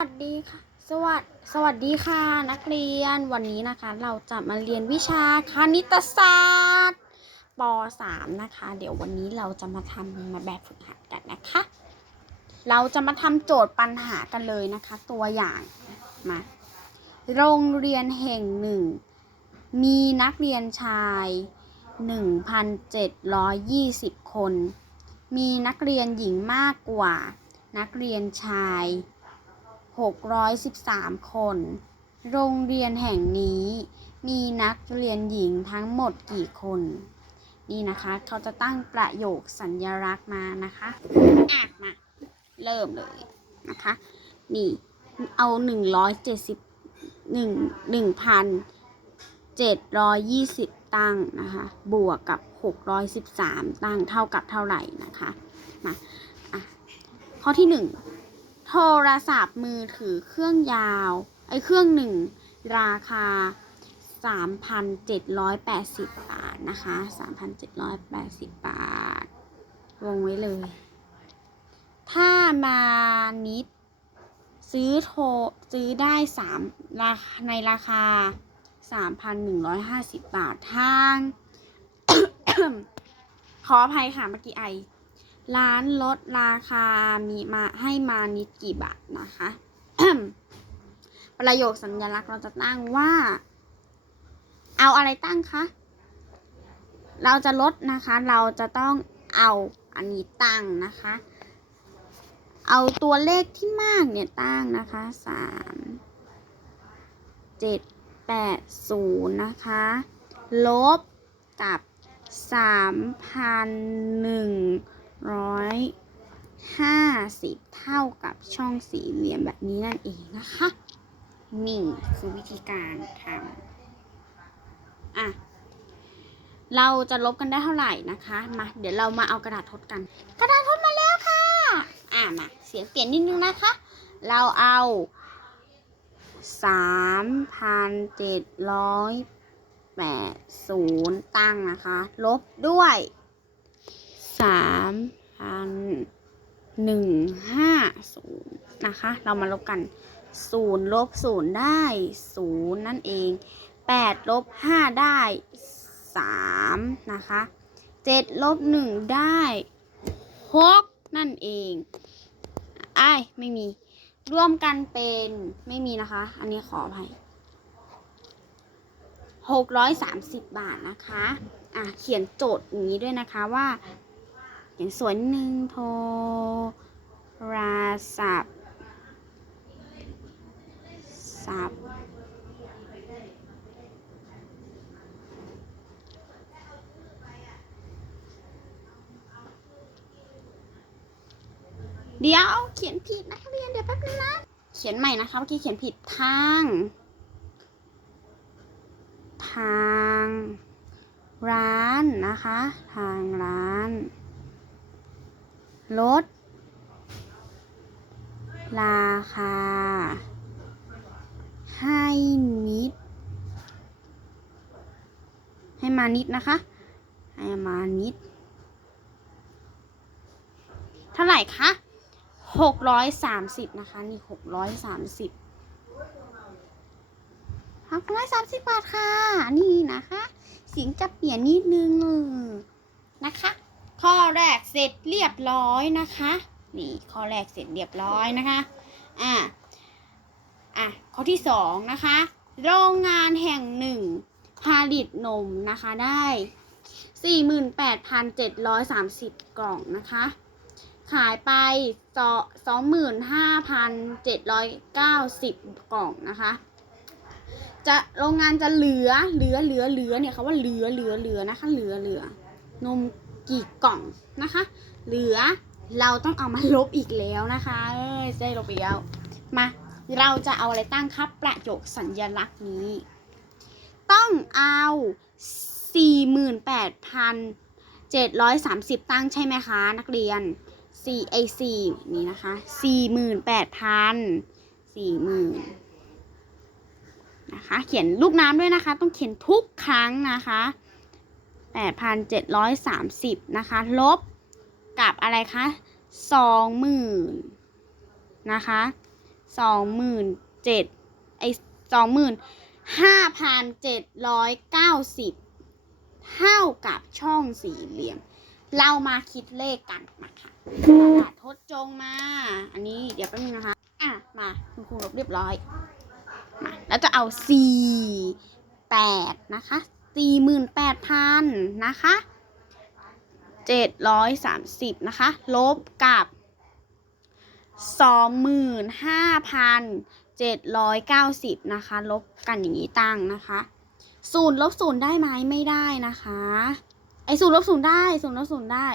สวัสดีค่ะสวัสสวัสดีค่ะนักเรียนวันนี้นะคะ เราจะมาเรียนวิชาคณิตศาสตร์ป .3 นะคะ เดี๋ยววันนี้เราจะมาทำมาแบบฝึกหัดกันนะคะ เราจะมาทำโจทย์ปัญหากันเลยนะคะ ตัวอย่างมาโรงเรียนแห่งหนึ่ง มีนักเรียนชาย 1,720 คน มีนักเรียนหญิงมากกว่า นักเรียนชาย 613 คน โรงเรียนแห่งนี้มีนักเรียนหญิงทั้งหมดกี่คน นี่นะคะ เขาจะตั้งประโยคสัญญลักษณ์มานะคะอะมา เริ่มเลยนะคะ นี่ เอา 170 1 1,720 ตั้งนะคะ บวกกับ 613 ตั้งเท่ากับเท่าไหร่นะคะ มา อะ ข้อที่ 1 โทรศัพท์มือถือเครื่องยาวไอ้เครื่องหนึ่งราคา 3,780 บาทนะคะ 3,780 บาท วงไว้เลย ถ้ามานิด ซื้อโทรซื้อได้3ราคาในราคา 3,150 บาททาง ขออภัยค่ะเมื่อกี้ไอ ร้านลดราคามีมาให้มานิดกี่บาทนะคะ ประโยคสัญลักษณ์เราจะตั้งว่า เอาอะไรตั้งคะ เราจะลดนะคะ เราจะต้องเอาอันนี้ตั้งนะคะ เอาตัวเลขที่มากเนี่ยตั้งนะคะสามเจ็ดแปดศูนย์นะคะ ลบกับสามพันหนึ่ง ร้อยห้าสิบเท่ากับช่องสี่เหลี่ยมแบบนี้นั่นเองนะคะ นี่คือวิธีการทำอะ เราจะลบกันได้เท่าไหร่นะคะ มา เดี๋ยวเรามาเอากระดาษทดกัน กระดาษทดมาแล้วค่ะ อะมา เสียงเปลี่ยนนิดนึงนะคะ เราเอาสามพันเจ็ดร้อยแปดศูนย์ตั้งนะคะ ลบด้วย สามพันหนึ่งห้าศูนย์นะคะ เรามาลบกันศูนย์ลบศูนย์ได้ศูนย์นั่นเองแปดลบห้าได้สามนะคะเจ็ดลบหนึ่งได้หกนั่นเองไอ้ไม่มีร่วมกันเป็นไม่มีนะคะ อันนี้ขออภัยหกร้อยสามสิบบาทนะคะ อะ เขียนโจทย์อย่างนี้ด้วยนะคะว่า อย่างสวนิดนึงโทรศัพท์ศัพท์เดี๋ยวเขียนผิดนักเรียนเดี๋ยวแป๊บนึงนะเขียนใหม่นะคะเมื่อกี้เขียนผิดทาง ทาง ร้านนะคะ ทางร้าน ลด ราคา ให้นิด ให้มานิดนะคะ ให้มานิด เท่าไหร่คะหกร้อยสามสิบนะคะ นี่หกร้อยสามสิบหกร้อยสามสิบบาทค่ะ นี่นะคะ เสียงจะเปลี่ยนนิดนึงนะคะ ข้อแรกเสร็จเรียบร้อยนะคะ นี่ข้อแรกเสร็จเรียบร้อยนะคะ อะอะข้อที่สองนะคะ โรงงานแห่งหนึ่งผลิตนมนะคะได้ 48,730 กล่องนะคะ ขายไป 25,790 กล่องนะคะ จะโรงงานจะเหลือเหลือเหลือเหลือเนี่ยเขาว่าเหลือเหลือเหลือนะคะ เหลือเหลือนม กี่กล่องนะคะ เหลือเราต้องเอามาลบอีกแล้วนะคะเอ้ยได้ลบอีกแล้วมาเราจะเอาอะไรตั้งครับประโยคสัญลักษณ์นี้ ต้องเอา 48,730 ตั้งใช่ไหมคะ นักเรียน 4 ไอ4นี่นะคะ 48,000 40,000นะคะ เขียนลูกน้ำด้วยนะคะ ต้องเขียนทุกครั้งนะคะ 8,730 นะคะ ลบกับอะไรคะ20,000นะคะสองหมื่นเจ็ดไอสองหมื่นห้าพันเจ็ดร้อยเก้าสิบเท่ากับช่องสี่เหลี่ยม เรามาคิดเลขกันมาค่ะกระดาษทดจงมา อันนี้เดี๋ยวแป๊บนึงนะคะ อะ มาคุณครูลบเรียบร้อย มา แล้วจะเอาสี่แปดนะคะ สี่หมื่นแปดพันนะคะเจ็ดร้อยสามสิบนะคะ ลบกับสองหมื่นห้าพันเจ็ดร้อยเก้าสิบนะคะ ลบกันอย่างนี้ตั้งนะคะศูนย์ลบศูนย์ได้ไหมไม่ได้นะคะ ไอศูนย์ลบศูนย์ได้ศูนย์ลบศูนย์ได้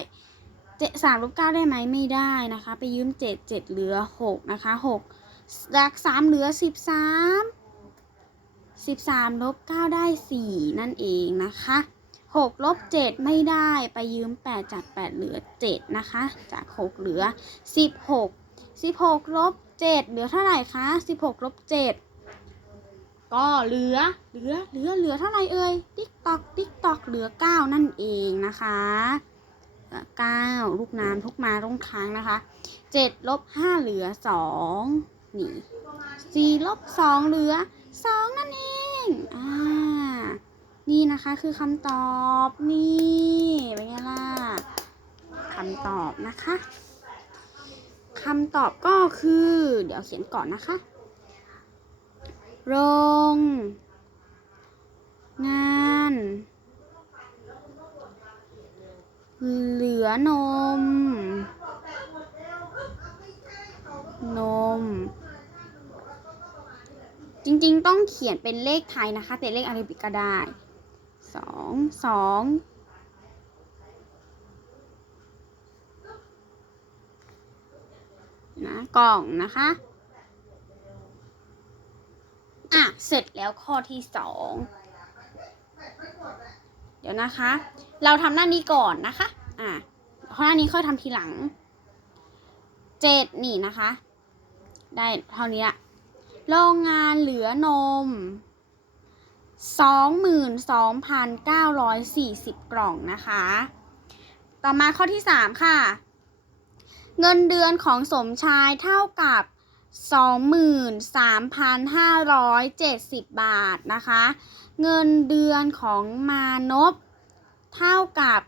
เจ็ดสามลบเก้าได้ไหมไม่ได้นะคะ ไปยืมเจ็ดเจ็ดเหลือหกนะคะหกจากสามเหลือสิบสาม สิบสามลบเก้าได้สี่นั่นเองนะคะหกลบเจ็ดไม่ได้ไปยืมแปดจากแปดเหลือเจ็ดนะคะ จากหกเหลือสิบหกสิบหกลบเจ็ดเหลือเท่าไหร่คะสิบหกลบเจ็ดก็เหลือ เหลือ เหลือ เหลือเท่าไหร่เอ่ย ติ๊กตอก ติ๊กตอก เหลือเก้านั่นเองนะคะเก้าลูกน้ำทุกมาต้องค้างนะคะเจ็ดลบห้าเหลือสองนี่สี่ลบสองเหลือ สองนั่นเองอ่านี่นะคะคือคำตอบนี่เป็นไงล่ะคำตอบนะคะคำตอบก็คือ เดี๋ยวเขียนก่อนนะคะ โรง งาน เหลือนม นม จ ริงๆ ต้องเขียนเป็นเลขไทยนะคะ แต่เลขอาราบิกก็ได้สองสองนะกล่องนะคะ อะ เสร็จแล้วข้อที่สองเดี๋ยวนะคะ เราทำหน้านี้ก่อนนะคะ อะข้อหน้านี้ค่อยทำทีหลังเจ็ดนี่นะคะ ได้เท่านี้ละ โรงงานเหลือนม 22,940 กล่องนะคะ ต่อมาข้อที่ 3 ค่ะ เงินเดือนของสมชายเท่ากับ 23,570 บาทนะคะ เงินเดือนของมานพเท่ากับ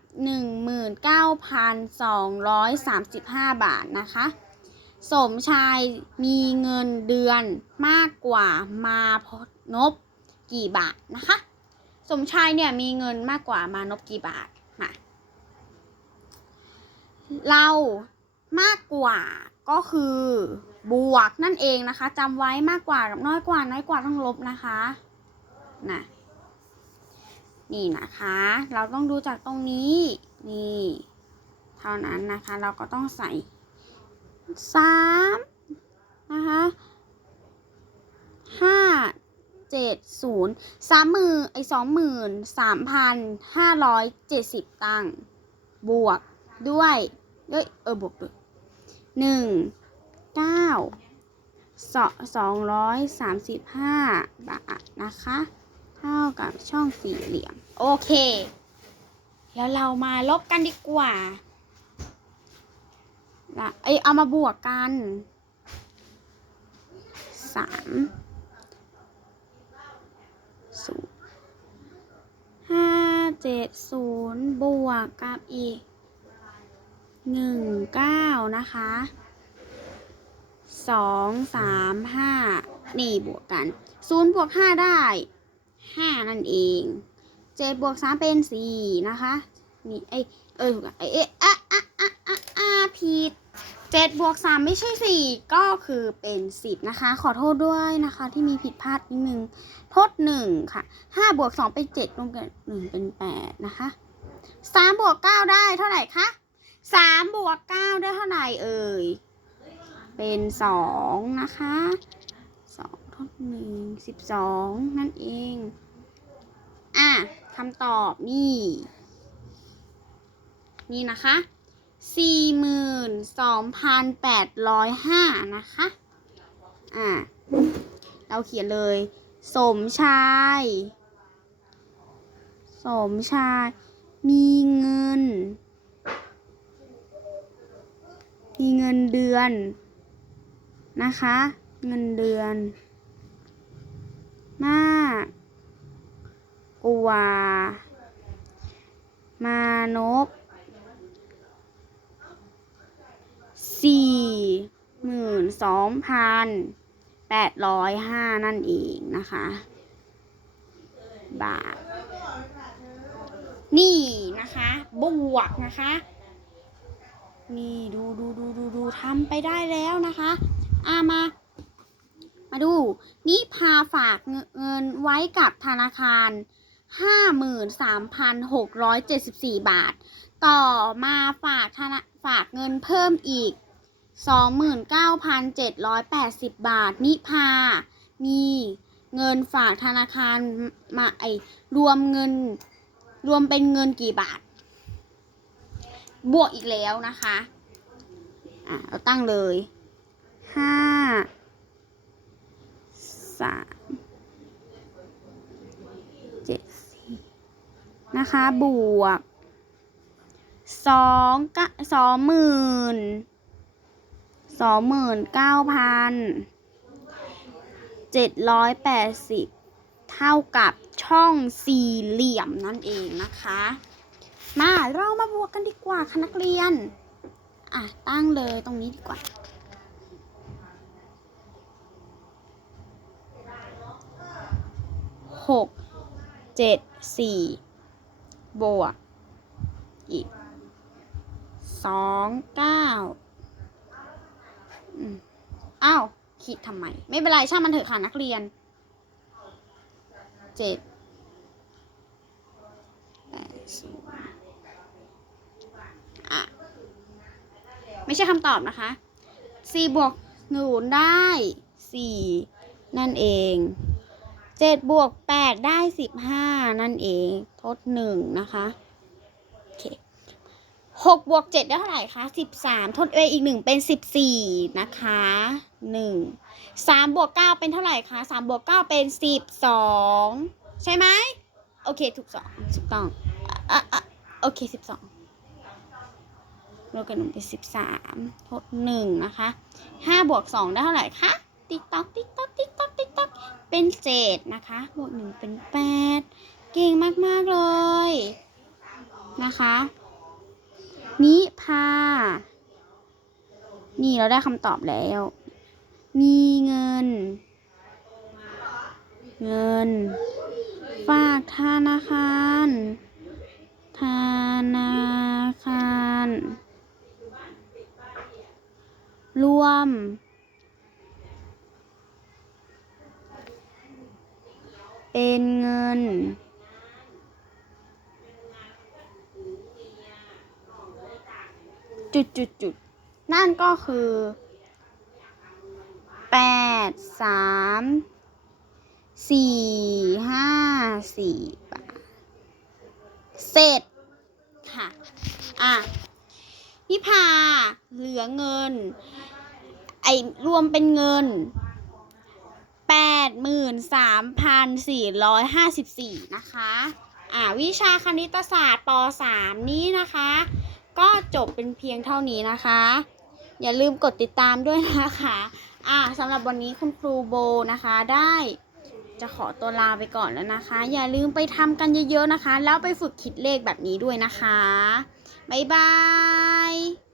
19,235 บาทนะคะ สมชายมีเงินเดือนมากกว่ามานพกี่บาทนะคะ สมชายเนี่ยมีเงินมากกว่ามานพกี่บาทมาเรามากกว่าก็คือบวกนั่นเองนะคะจำไว้มากกว่ากับน้อยกว่าน้อยกว่าต้องลบนะคะนะนี่นะคะ เราต้องดูจากตรงนี้นี่ เท่านั้นนะคะ เราก็ต้องใส่ สามนะคะห้าเจ็ดศูนย์สามหมื่นไอสองหมื่นสามพันห้าร้อยเจ็ดสิบตังค์บวกด้วยเอ้ยเออบวกด้วยหนึ่งเก้าสองสองร้อยสามสิบห้าบาทนะคะ เท่ากับช่องสี่เหลี่ยม โอเค แล้วเรามาลบกันดีกว่า ละเอเอามาบวกกันสามศูนย์ห้าเจ็ดศูนย์บวกกับอีกหนึ่งเก้านะคะสองสามห้านี่บวกกันศูนย์บวกห้าได้ห้านั่นเองเจ็ดบวกสามเป็นสี่นะคะนี่ไอเออไอเอะอะอะอะอะอะผิด เจ็ดบวกสามไม่ใช่สี่ก็คือเป็นสิบนะคะ ขอโทษด้วยนะคะ ที่มีผิดพลาดนิดนึงทดหนึ่งค่ะห้าบวกสองเป็นเจ็ดรวมกันหนึ่งเป็นแปดนะคะสามบวกเก้าได้เท่าไหร่คะสามบวกเก้าได้เท่าไหร่เอ่ย เป็นสองนะคะสองทดหนึ่งสิบสองนั่นเอง อะคำตอบนี่ นี่นะคะ สี่หมื่นสองพันแปดร้อยห้านะคะ อ่า เราเขียนเลย สมชาย สมชาย มีเงิน มีเงินเดือน นะคะ เงินเดือน มากกว่ามานพ สี่หมื่นสองพันแปดร้อยห้านั่นเองนะคะ บาท นี่นะคะ บวกนะคะ นี่ดูดูดูดูดูทำไปได้แล้วนะคะอามา มาดู นี่พาฝากเงินไว้กับธนาคาร53,674บาท ต่อมาฝากธนาฝากเงินเพิ่มอีก 29,780 บาท นิพา มีเงินฝากธนาคารมาไอรวมเงิน รวมเป็นเงินกี่บาท บวกอีกแล้วนะคะ อะ เราตั้งเลยห้าสามเจ็ดสี่นะคะ บวกสองกะสองหมื่น สองหมื่นเก้าพันเจ็ดร้อยแปดสิบเท่ากับช่องสี่เหลี่ยมนั่นเองนะคะ มาเรามาบวกกันดีกว่าค่ะนักเรียน อะ ตั้งเลยตรงนี้ดีกว่าหกเจ็ดสี่บวกอีกสองเก้า อืมอ้าวคิดทำไม ไม่เป็นไรช่างมันเถอะค่ะนักเรียน เจ็ดแปดศูนย์อะ ไม่ใช่คำตอบนะคะสี่บวกหนูได้สี่นั่นเองเจ็ดบวกแปดได้สิบห้านั่นเอง ทดหนึ่งนะคะ 6บวก7ได้เท่าไหร่คะ13 ทดเออีก 1 เป็น 14 นะคะ 1 3บวก9เป็นเท่าไหร่คะ3บวก9เป็น 12 ใช่ไหม โอเค ถูก2ถูกต้องอะอะโอเค 12รวมกันหนึ่งเป็น 13 ทด 1 นะคะ 5 บวก 2 ได้เท่าไหร่คะ ติ๊กต๊อกติ๊กต๊อกติ๊กต๊อกติ๊กต๊อกเป็น7นะคะ บวก 1 เป็น 8 เก่งมาก ๆ เลยนะคะ นิพา นี่เราได้คำตอบแล้ว มีเงิน เงิน ฝากธนาคาร ธนาคาร รวม เป็นเงิน จุดจุดจุดนั่นก็คือแปดสามสี่ห้าสี่บาทเสร็จค่ะ อะนิพาเหลือเงิน ไอรวมเป็นเงินแปดหมื่นสามพันสี่ร้อยห้าสิบสี่นะคะ อ่าวิชาคณิตศาสตร์ปสามนี้นะคะ ก็จบเป็นเพียงเท่านี้นะคะ อย่าลืมกดติดตามด้วยนะคะอ่าสำหรับวันนี้คุณครูโบนะคะได้จะขอตัวลาไปก่อนแล้วนะคะ อย่าลืมไปทำกันเยอะๆนะคะ แล้วไปฝึกคิดเลขแบบนี้ด้วยนะคะ บ๊ายบาย